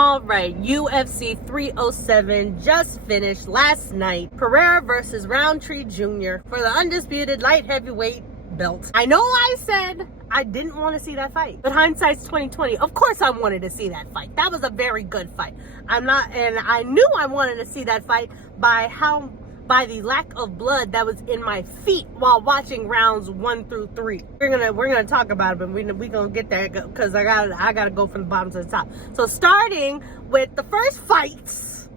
All right, UFC 307 just finished last night. Pereira versus Roundtree Jr. for the undisputed light heavyweight belt. I know I said I didn't want to see that fight, but hindsight's 2020. Of course I wanted to see that fight. That was a very good fight. And I knew I wanted to see that fight by the lack of blood that was in my feet while watching rounds 1 through 3. We're gonna talk about it, but we gonna get there because I gotta go from the bottom to the top. So starting with the first fights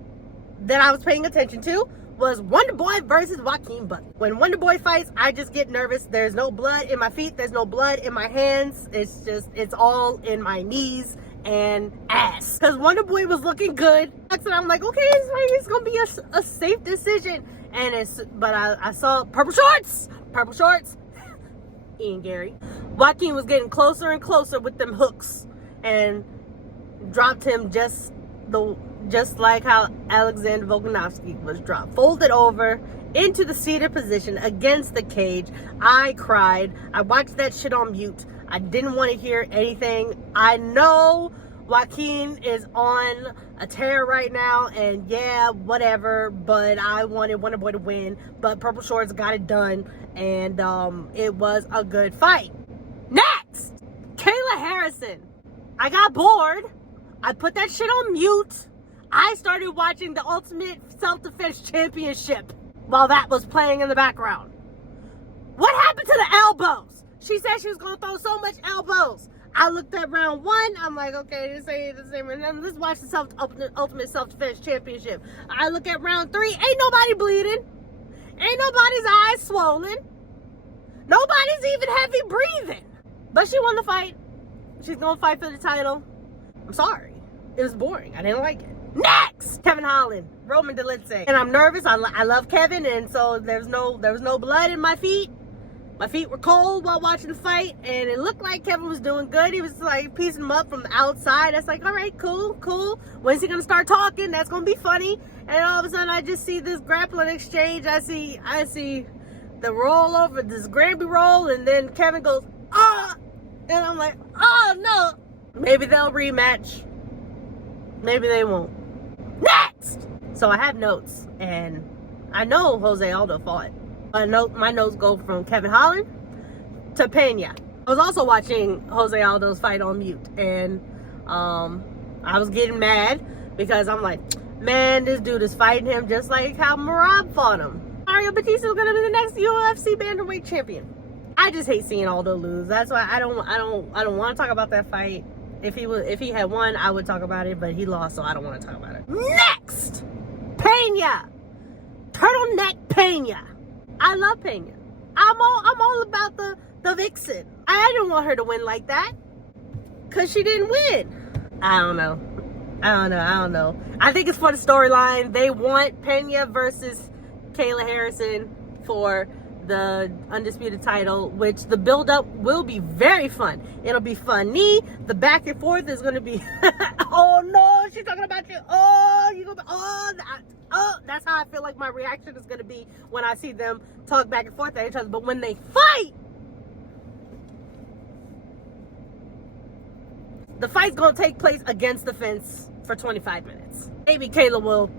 that I was paying attention to was Wonder Boy versus Joaquin Buckley. When Wonder Boy fights, I just get nervous. There's no blood in my feet. There's no blood in my hands. It's all in my knees and ass. Because Wonder Boy was looking good. And I'm like, okay, it's gonna be a safe decision. But I saw purple shorts, Ian Gary. Joaquin was getting closer and closer with them hooks and dropped him just like how Alexander Volkanovski was dropped. Folded over into the seated position against the cage. I cried. I watched that shit on mute. I didn't want to hear anything. I know Joaquin is on a tear right now, and yeah, whatever, but I wanted Wonder Boy to win, but Purple Shorts got it done, and it was a good fight. Next, Kayla Harrison. I got bored. I put that shit on mute. I started watching the Ultimate Self-Defense Championship while that was playing in the background. What happened to the elbows? She said she was going to throw so much elbows. I looked at round 1. I'm like, okay, this ain't the same. And then let's watch the Ultimate Self-Defense Championship. I look at round 3. Ain't nobody bleeding. Ain't nobody's eyes swollen. Nobody's even heavy breathing. But she won the fight. She's going to fight for the title. I'm sorry. It was boring. I didn't like it. Next, Kevin Holland, Roman Dolidze. And I'm nervous. I love Kevin, and so there was no blood in my feet. My feet were cold while watching the fight, and it looked like Kevin was doing good. He was like piecing them up from the outside. That's like, all right, cool. When's he gonna start talking? That's gonna be funny. And all of a sudden, I just see this grappling exchange. I see the roll over, this Grammy roll, and then Kevin goes, and I'm like, oh no. Maybe they'll rematch. Maybe they won't. Next. So I have notes, and I know Jose Aldo fought. My notes go from Kevin Holland to Pena. I was also watching Jose Aldo's fight on mute, and I was getting mad because I'm like, man, this dude is fighting him just like how Merab fought him. Mario Batista is gonna be the next UFC bantamweight champion. I just hate seeing Aldo lose. That's why I don't want to talk about that fight. If he had won, I would talk about it, but he lost, so I don't want to talk about it. Next, Pena, turtleneck Pena. I love Pena. I'm all about the vixen. I didn't want her to win like that because she didn't win. I don't know. I think it's for the storyline. They want Pena versus Kayla Harrison for the undisputed title, which the build-up will be very fun. It'll be funny. The back and forth is going to be, oh no, she's talking about you. Oh, you gonna, that's how I feel like my reaction is going to be when I see them talk back and forth at each other. But when they fight, the fight's going to take place against the fence for 25 minutes. Maybe Kayla will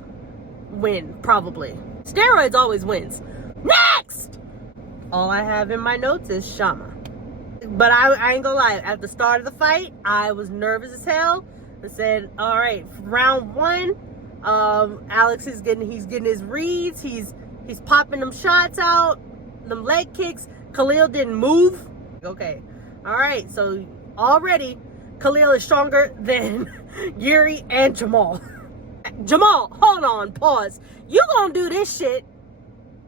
win, probably. Steroids always wins. Next! All I have in my notes is Shama. But I ain't gonna lie, at the start of the fight, I was nervous as hell. I said, all right, round 1, Alex is getting his reads. He's popping them shots out, them leg kicks. Khalil didn't move. Okay, all right, so already Khalil is stronger than Yuri and Jamal. Jamal, hold on, pause. You gonna do this shit.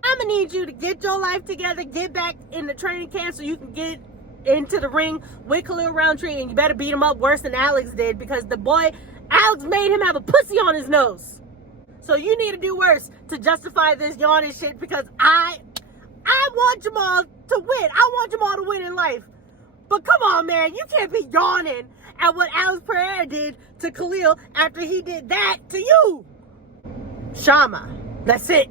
I'm gonna need you to get your life together, get back in the training camp so you can get into the ring with Khalil Roundtree, and you better beat him up worse than Alex did, because the boy, Alex made him have a pussy on his nose. So you need to do worse to justify this yawning shit, because I want Jamal to win. I want Jamal to win in life. But come on, man, you can't be yawning at what Alex Pereira did to Khalil after he did that to you. Shama. That's it.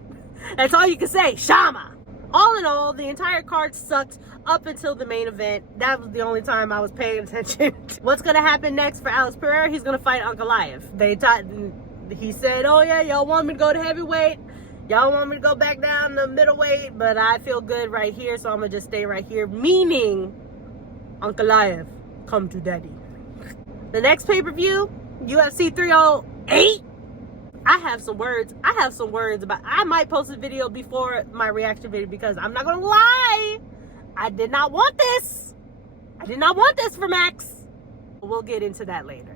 That's all you can say. Shama. All in all, the entire card sucked up until the main event. That was the only time I was paying attention. What's going to happen next for Alex Pereira? He's going to fight Ankalaev. He said, oh yeah, y'all want me to go to heavyweight. Y'all want me to go back down to middleweight, but I feel good right here, so I'm going to just stay right here. Meaning, Ankalaev, come to daddy. The next pay-per-view, UFC 308. I have some words about, I might post a video before my reaction video because I'm not going to lie. I did not want this. I did not want this for Max. We'll get into that later.